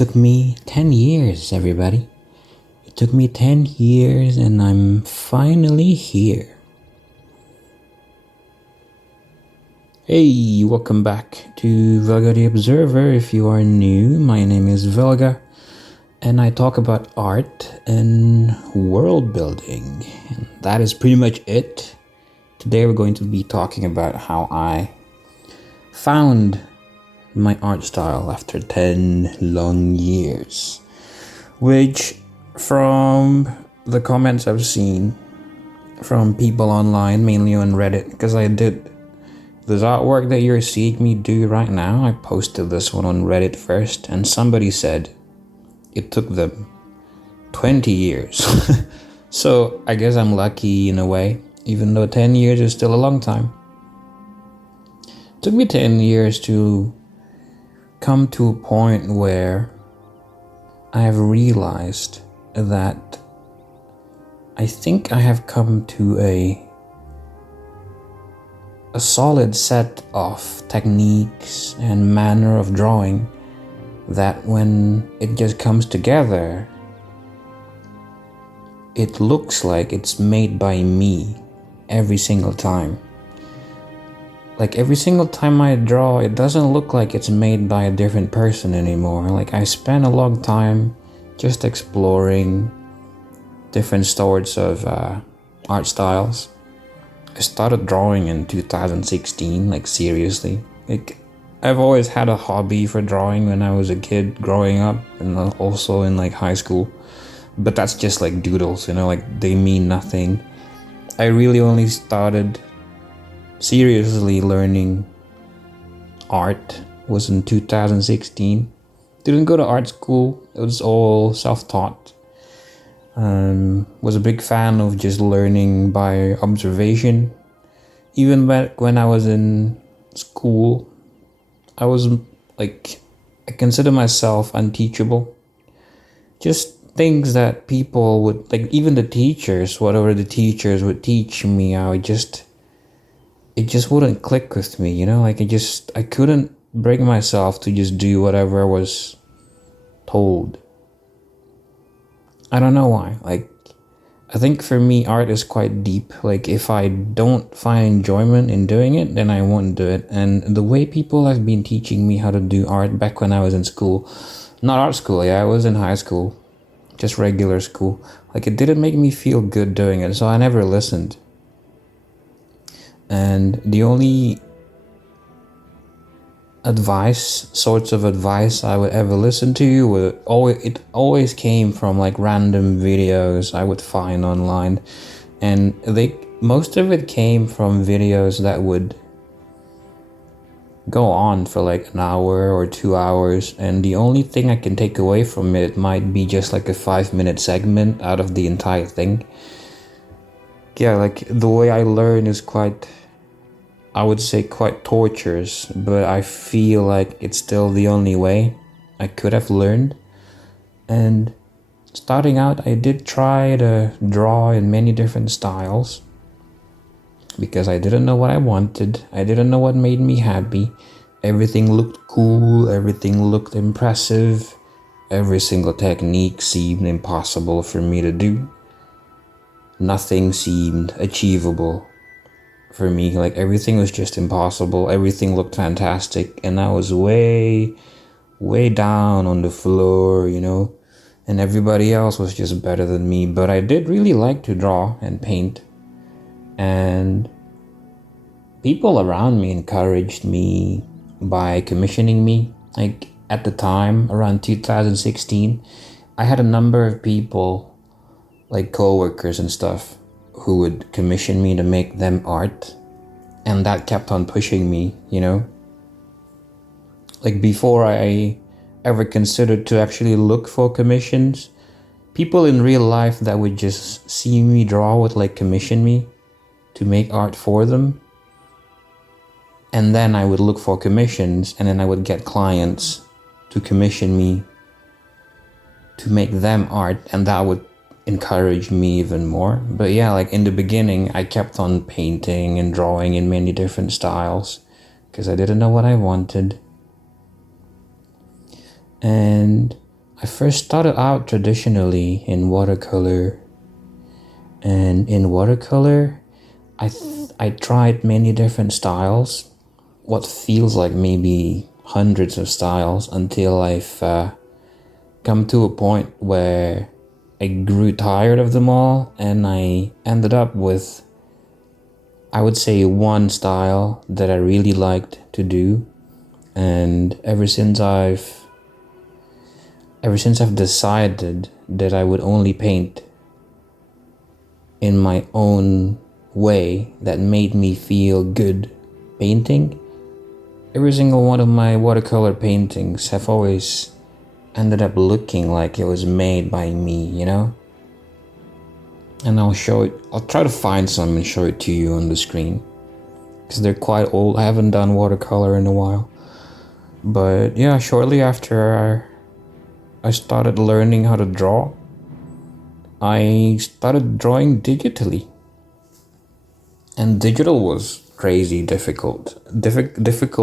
took me 10 years, everybody. It took me 10 years and I'm finally here. Hey, welcome back to Velga the Observer. If you are new, my name is Velga and I talk about art and world building. And that is pretty much it. Today we're going to be talking about how I found my art style after 10 long years, which from the comments I've seen from people online, mainly on Reddit, because I did this artwork that you're seeing me do right now. I posted this one on Reddit first, and somebody said it took them 20 years. So I guess I'm lucky in a way, even though 10 years is still a long time. It took me 10 years to come to a point where I have realized that I think I have come to a solid set of techniques and manner of drawing that when it just comes together, it looks like it's made by me every single time. Like every single time I draw, it doesn't look like it's made by a different person anymore. Like I spent a long time just exploring different sorts of art styles. I started drawing in 2016, like seriously. Like I've always had a hobby for drawing when I was a kid growing up and also in like high school. But that's just like doodles, you know, like they mean nothing. I really only started seriously learning art was in 2016. Didn't go to art school. It was all self-taught. Was a big fan of just learning by observation. Even back when I was in school, I was like, I consider myself unteachable. Just things that people would, like even the teachers, whatever the teachers would teach me, it just wouldn't click with me, you know, like I couldn't bring myself to just do whatever I was told. I don't know why. Like, I think for me, art is quite deep. Like, if I don't find enjoyment in doing it, then I won't do it. And the way people have been teaching me how to do art back when I was in school, not art school, yeah, I was in high school, just regular school. Like, it didn't make me feel good doing it, so I never listened. And the only sorts of advice I would ever listen to always came from like random videos I would find online, and most of it came from videos that would go on for like an hour or 2 hours, and the only thing I can take away from it might be just like a 5-minute segment out of the entire thing. Yeah, like the way I learn is quite, I would say, quite torturous, but I feel like it's still the only way I could have learned. And starting out, I did try to draw in many different styles because I didn't know what I wanted. I didn't know what made me happy. Everything looked cool, everything looked impressive. Every single technique seemed impossible for me to do. Nothing seemed achievable for me. Like everything was just impossible. Everything looked fantastic, and I was way down on the floor, you know, and everybody else was just better than me. But I did really like to draw and paint, and people around me encouraged me by commissioning me. Like at the time, around 2016, I had a number of people, like co-workers and stuff, who would commission me to make them art, and that kept on pushing me, you know. Like before I ever considered to actually look for commissions, people in real life that would just see me draw would like commission me to make art for them, and then I would look for commissions, and then I would get clients to commission me to make them art, and that would encourage me even more. But yeah, like in the beginning, I kept on painting and drawing in many different styles because I didn't know what I wanted. And I first started out traditionally in watercolor, and in watercolor I tried many different styles, what feels like maybe hundreds of styles, until I've come to a point where I grew tired of them all, and I ended up with, I would say, one style that I really liked to do. And ever since I've decided that I would only paint in my own way that made me feel good painting, every single one of my watercolor paintings have always ended up looking like it was made by me, you know? And I'll try to find some and show it to you on the screen, because they're quite old. I haven't done watercolor in a while. But yeah, shortly after I started learning how to draw, I started drawing digitally. And digital was crazy difficult.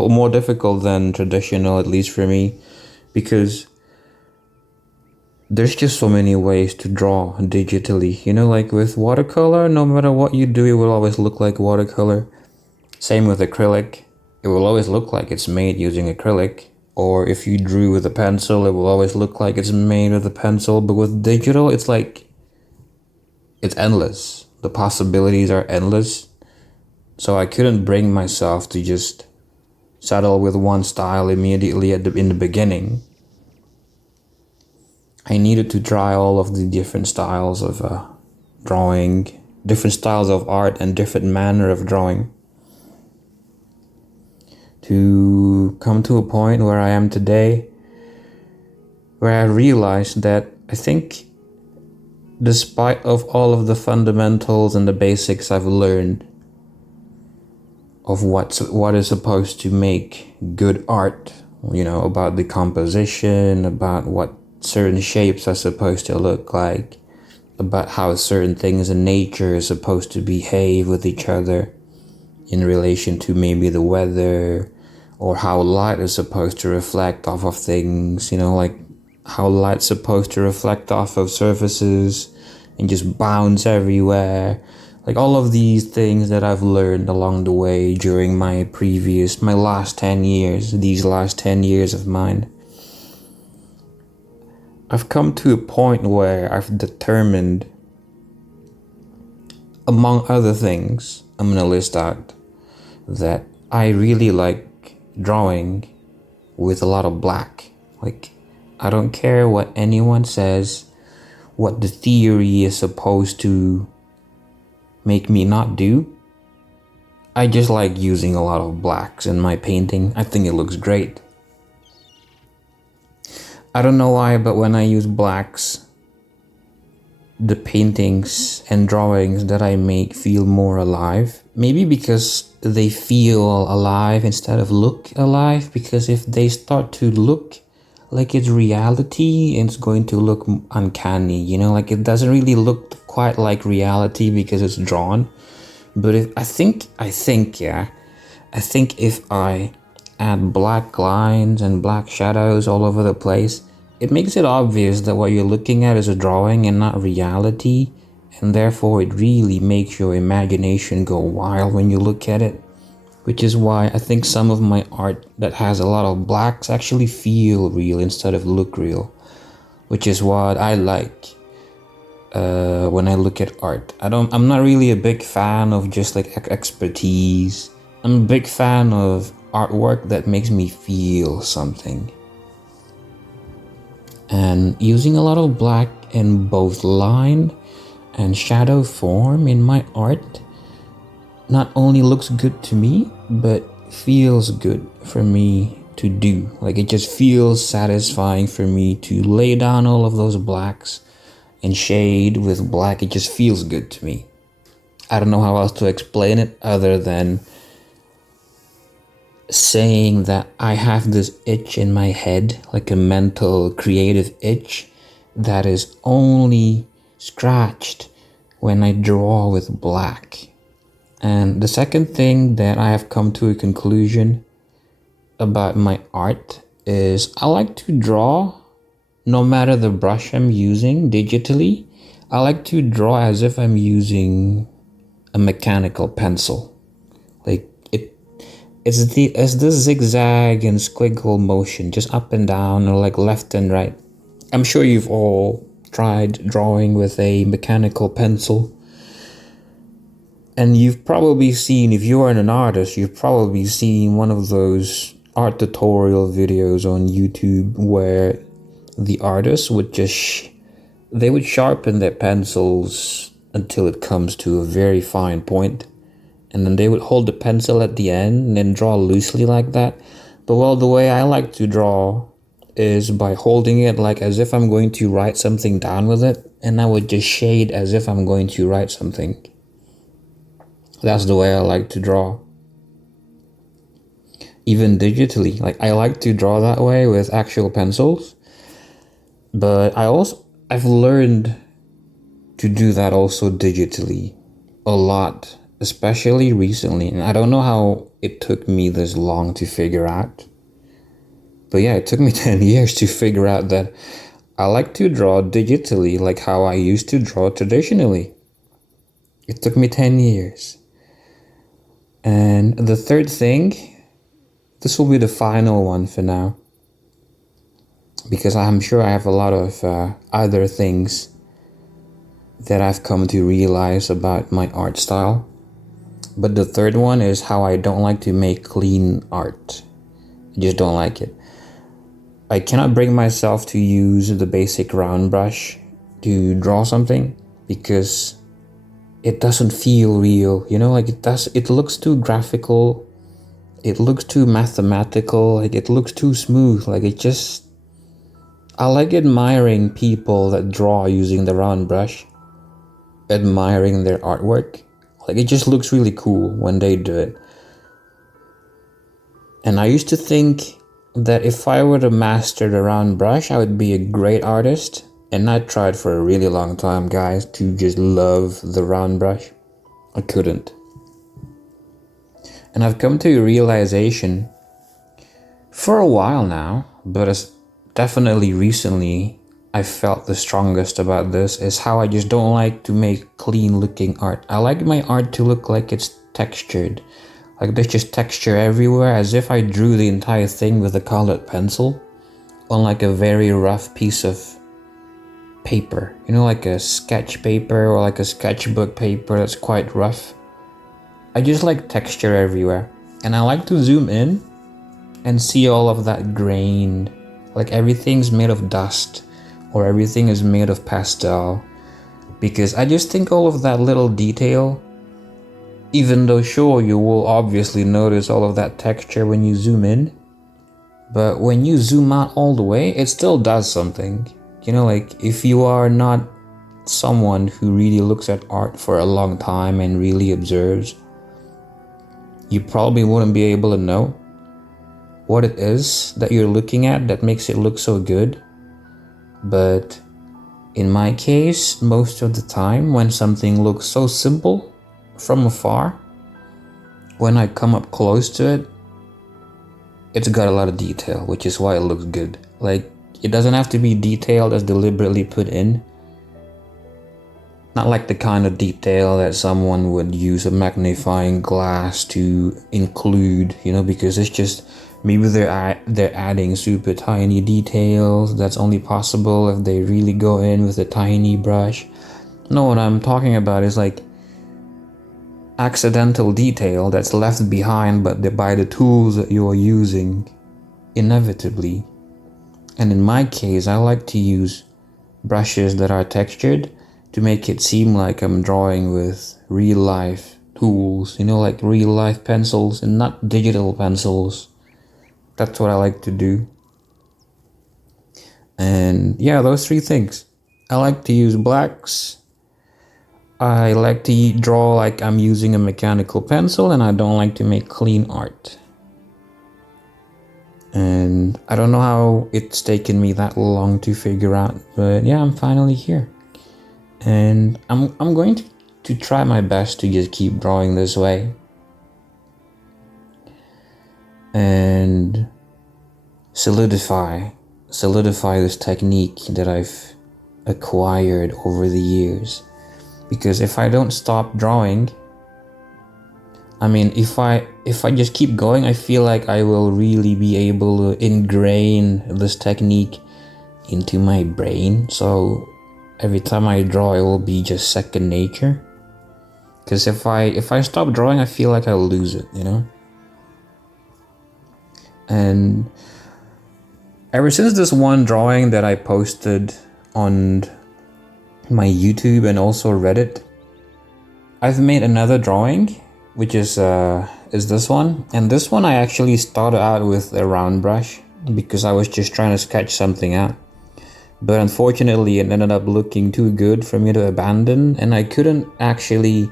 More difficult than traditional, at least for me, because there's just so many ways to draw digitally. You know, like with watercolor, no matter what you do, it will always look like watercolor. Same with acrylic. It will always look like it's made using acrylic. Or if you drew with a pencil, it will always look like it's made with a pencil. But with digital, it's like, it's endless. The possibilities are endless. So I couldn't bring myself to just settle with one style immediately in the beginning. I needed to try all of the different styles of drawing, different styles of art, and different manner of drawing, to come to a point where I am today, where I realized that I think, despite of all of the fundamentals and the basics I've learned of what is supposed to make good art, you know, about the composition, about what certain shapes are supposed to look like, about how certain things in nature are supposed to behave with each other in relation to maybe the weather, or how light is supposed to reflect off of things, you know, like how light's supposed to reflect off of surfaces and just bounce everywhere. Like all of these things that I've learned along the way during my last 10 years, these last 10 years of mine. I've come to a point where I've determined, among other things, I'm gonna list out, that I really like drawing with a lot of black. Like, I don't care what anyone says, what the theory is supposed to make me not do. I just like using a lot of blacks in my painting. I think it looks great. I don't know why, but when I use blacks, the paintings and drawings that I make feel more alive. Maybe because they feel alive instead of look alive, because if they start to look like it's reality, it's going to look uncanny, you know, like it doesn't really look quite like reality because it's drawn. But I think if I add black lines and black shadows all over the place, it makes it obvious that what you're looking at is a drawing and not reality, and therefore it really makes your imagination go wild when you look at it. Which is why I think some of my art that has a lot of blacks actually feel real instead of look real. Which is what I like when I look at art. I'm not really a big fan of just like expertise. I'm a big fan of artwork that makes me feel something. And using a lot of black in both line and shadow form in my art not only looks good to me, but feels good for me to do. Like, it just feels satisfying for me to lay down all of those blacks and shade with black. It just feels good to me. I don't know how else to explain it other than saying that I have this itch in my head, like a mental creative itch that is only scratched when I draw with black. And the second thing that I have come to a conclusion about my art is I like to draw no matter the brush I'm using digitally, I like to draw as if I'm using a mechanical pencil. Like it's the zigzag and squiggle motion, just up and down or like left and right. I'm sure you've all tried drawing with a mechanical pencil. And you've probably seen, if you are an artist, you've probably seen one of those art tutorial videos on YouTube where the artists would they would sharpen their pencils until it comes to a very fine point. And then they would hold the pencil at the end and then draw loosely like that. But well, the way I like to draw is by holding it like as if I'm going to write something down with it. And I would just shade as if I'm going to write something. That's the way I like to draw. Even digitally, like I like to draw that way with actual pencils. But I've learned to do that also digitally a lot, especially recently. And I don't know how it took me this long to figure out. But yeah, it took me 10 years to figure out that I like to draw digitally like how I used to draw traditionally. It took me 10 years. And the third thing, this will be the final one for now, because I'm sure I have a lot of other things that I've come to realize about my art style. But the third one is how I don't like to make clean art. I just don't like it. I cannot bring myself to use the basic round brush to draw something because it doesn't feel real, you know, like it looks too graphical, it looks too mathematical, like it looks too smooth, like I like admiring people that draw using the round brush, admiring their artwork, like it just looks really cool when they do it. And I used to think that if I were to master the round brush, I would be a great artist. And I tried for a really long time, guys, to just love the round brush. I couldn't. And I've come to a realization for a while now, but it's definitely recently I felt the strongest about this, is how I just don't like to make clean looking art. I like my art to look like it's textured. Like there's just texture everywhere, as if I drew the entire thing with a colored pencil on like a very rough piece of paper, you know, like a sketch paper or like a sketchbook paper that's quite rough. I just like texture everywhere, and I like to zoom in and see all of that grain, like everything's made of dust or everything is made of pastel, because I just think all of that little detail, even though sure you will obviously notice all of that texture when you zoom in, but when you zoom out all the way, it still does something. You know, like if you are not someone who really looks at art for a long time and really observes, you probably wouldn't be able to know what it is that you're looking at that makes it look so good. But in my case, most of the time when something looks so simple from afar, when I come up close to it, it's got a lot of detail, which is why it looks good. Like, it doesn't have to be detailed as deliberately put in. Not like the kind of detail that someone would use a magnifying glass to include, you know, because it's just, maybe they're adding super tiny details that's only possible if they really go in with a tiny brush. No, what I'm talking about is like accidental detail that's left behind by the tools that you're using inevitably. And in my case, I like to use brushes that are textured to make it seem like I'm drawing with real life tools, you know, like real life pencils and not digital pencils. That's what I like to do. And yeah, those three things. I like to use blacks. I like to draw like I'm using a mechanical pencil, and I don't like to make clean art. And I don't know how it's taken me that long to figure out, but yeah, I'm finally here. And I'm going to try my best to just keep drawing this way. And solidify solidify this technique that I've acquired over the years. Because if I don't stop drawing, I mean, if I just keep going, I feel like I will really be able to ingrain this technique into my brain. So every time I draw, it will be just second nature. Because if I stop drawing, I feel like I'll lose it, you know? And ever since this one drawing that I posted on my YouTube and also Reddit, I've made another drawing, which is this one. And this one I actually started out with a round brush because I was just trying to sketch something out. But unfortunately, it ended up looking too good for me to abandon, and I couldn't actually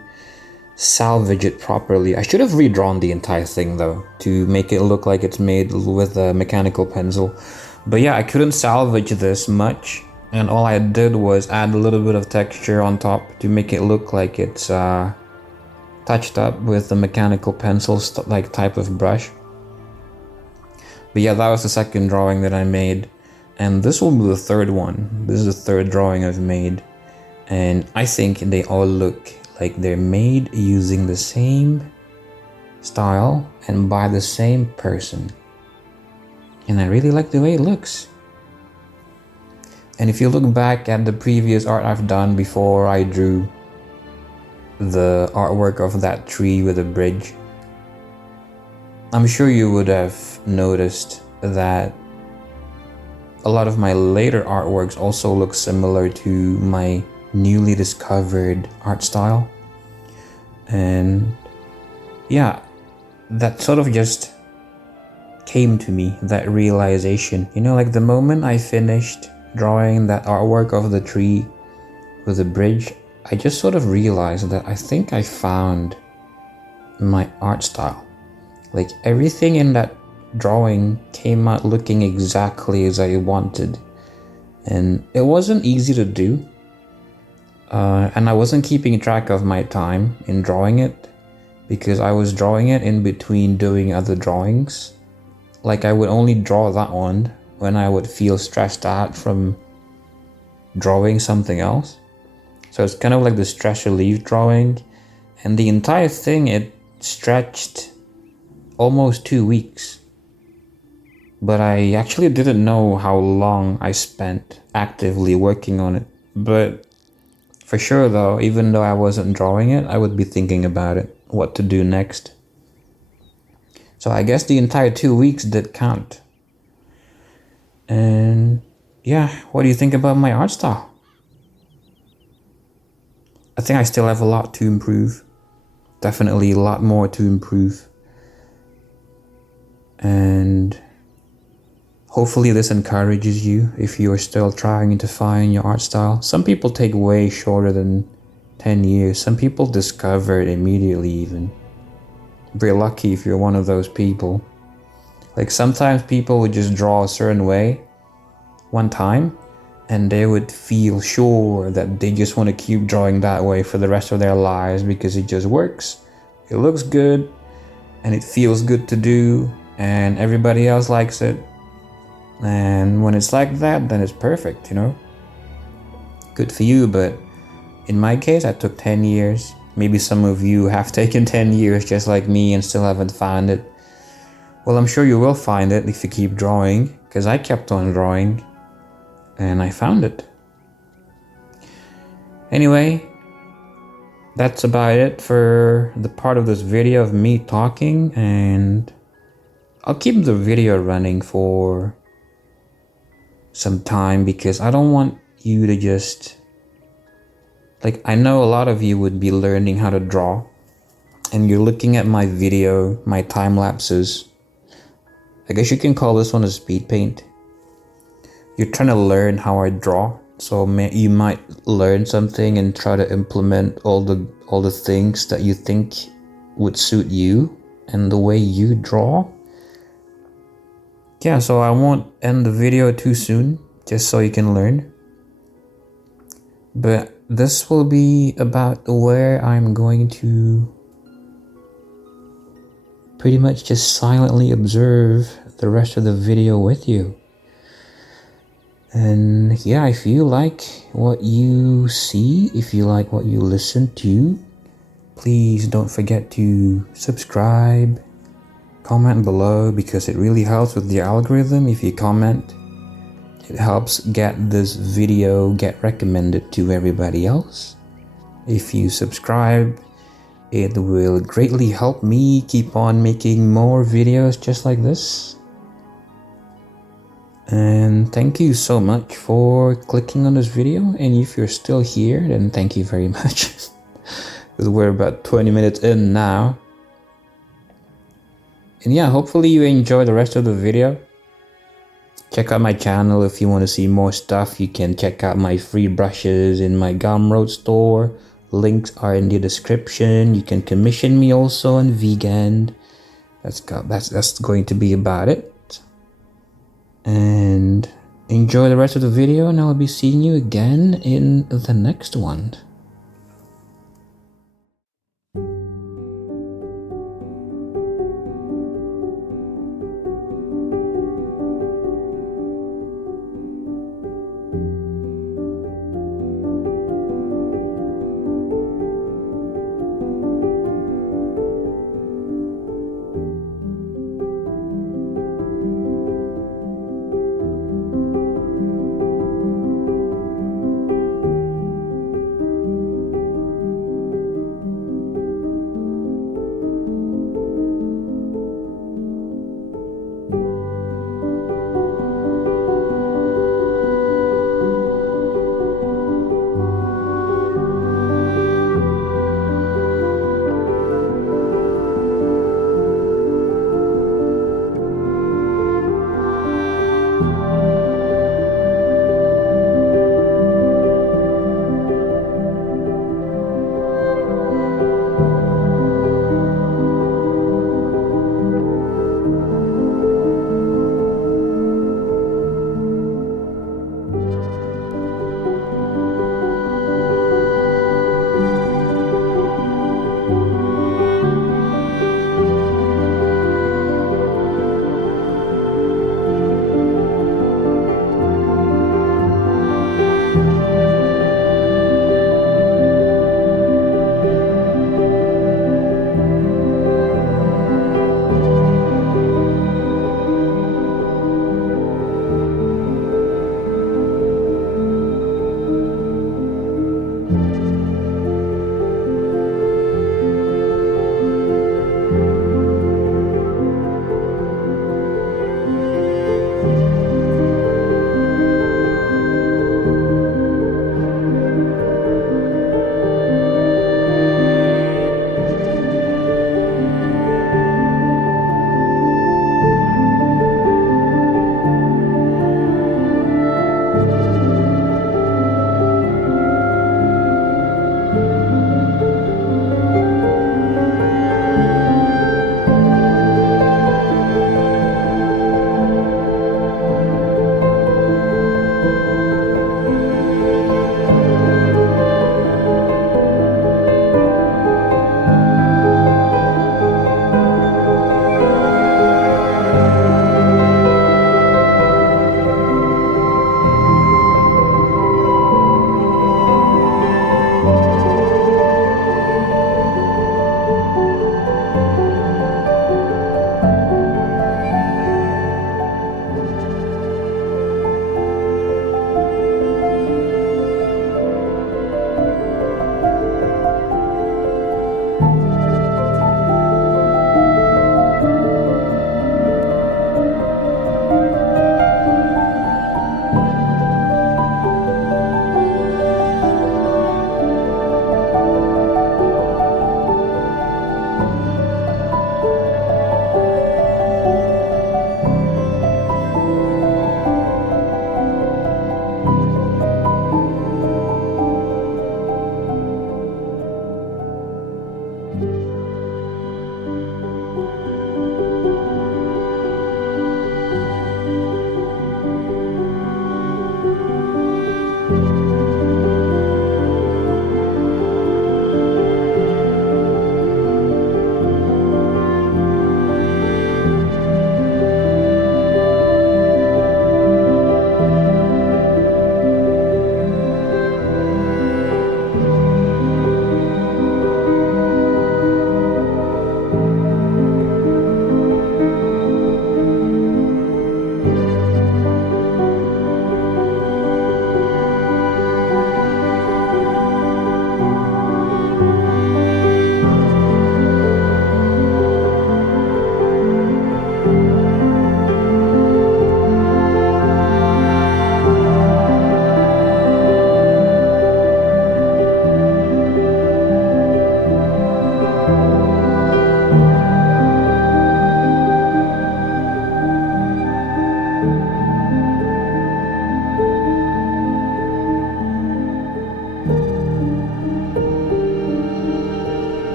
salvage it properly. I should have redrawn the entire thing though, to make it look like it's made with a mechanical pencil. But yeah, I couldn't salvage this much, and all I did was add a little bit of texture on top to make it look like it's touched up with a mechanical pencil like type of brush. But yeah, that was the second drawing that I made, and this will be the third one. This is the third drawing I've made, and I think they all look like they're made using the same style and by the same person. And I really like the way it looks. And if you look back at the previous art I've done before I drew the artwork of that tree with a bridge, I'm sure you would have noticed that a lot of my later artworks also look similar to my newly discovered art style. And yeah, that sort of just came to me, that realization, you know, like the moment I finished drawing that artwork of the tree with the bridge, I just sort of realized that I think I found my art style. Like everything in that drawing came out looking exactly as I wanted, and it wasn't easy to do. And I wasn't keeping track of my time in drawing it because I was drawing it in between doing other drawings. Like I would only draw that one when I would feel stressed out from drawing something else. So it's kind of like the stress relief drawing, and the entire thing, it stretched almost 2 weeks. But I actually didn't know how long I spent actively working on it. But for sure though, even though I wasn't drawing it, I would be thinking about it, what to do next. So I guess the entire 2 weeks did count. And yeah, what do you think about my art style? I think I still have a lot to improve. Definitely a lot more to improve. And hopefully this encourages you if you are still trying to find your art style. Some people take way shorter than 10 years. Some people discover it immediately even. Very lucky if you're one of those people. Like sometimes people would just draw a certain way one time and they would feel sure that they just want to keep drawing that way for the rest of their lives because it just works. It looks good and it feels good to do and everybody else likes it. And when it's like that, then it's perfect, you know? Good for you, but in my case, I took 10 years. Maybe some of you have taken 10 years just like me and still haven't found it. Well, I'm sure you will find it if you keep drawing, because I kept on drawing and I found it. Anyway, that's about it for the part of this video of me talking, and I'll keep the video running for some time because I don't want you to just, like, I know a lot of you would be learning how to draw and you're looking at my video, my time lapses. I guess you can call this one a speed paint. You're trying to learn how I draw, so you might learn something and try to implement all the things that you think would suit you and the way you draw. Yeah, so I won't end the video too soon, just so you can learn. But this will be about where I'm going to pretty much just silently observe the rest of the video with you. And yeah, if you like what you see, if you like what you listen to, please don't forget to subscribe, comment below, because it really helps with the algorithm. If you comment, it helps get this video get recommended to everybody else. If you subscribe, it will greatly help me keep on making more videos just like this. And thank you so much for clicking on this video, and if you're still here, then thank you very much. Because we're about 20 minutes in now. And yeah, hopefully you enjoy the rest of the video. Check out my channel if you want to see more stuff. You can check out my free brushes in my Gumroad store. Links are in the description. You can commission me also on vegan. That's going to be about it. And enjoy the rest of the video, and I'll be seeing you again in the next one.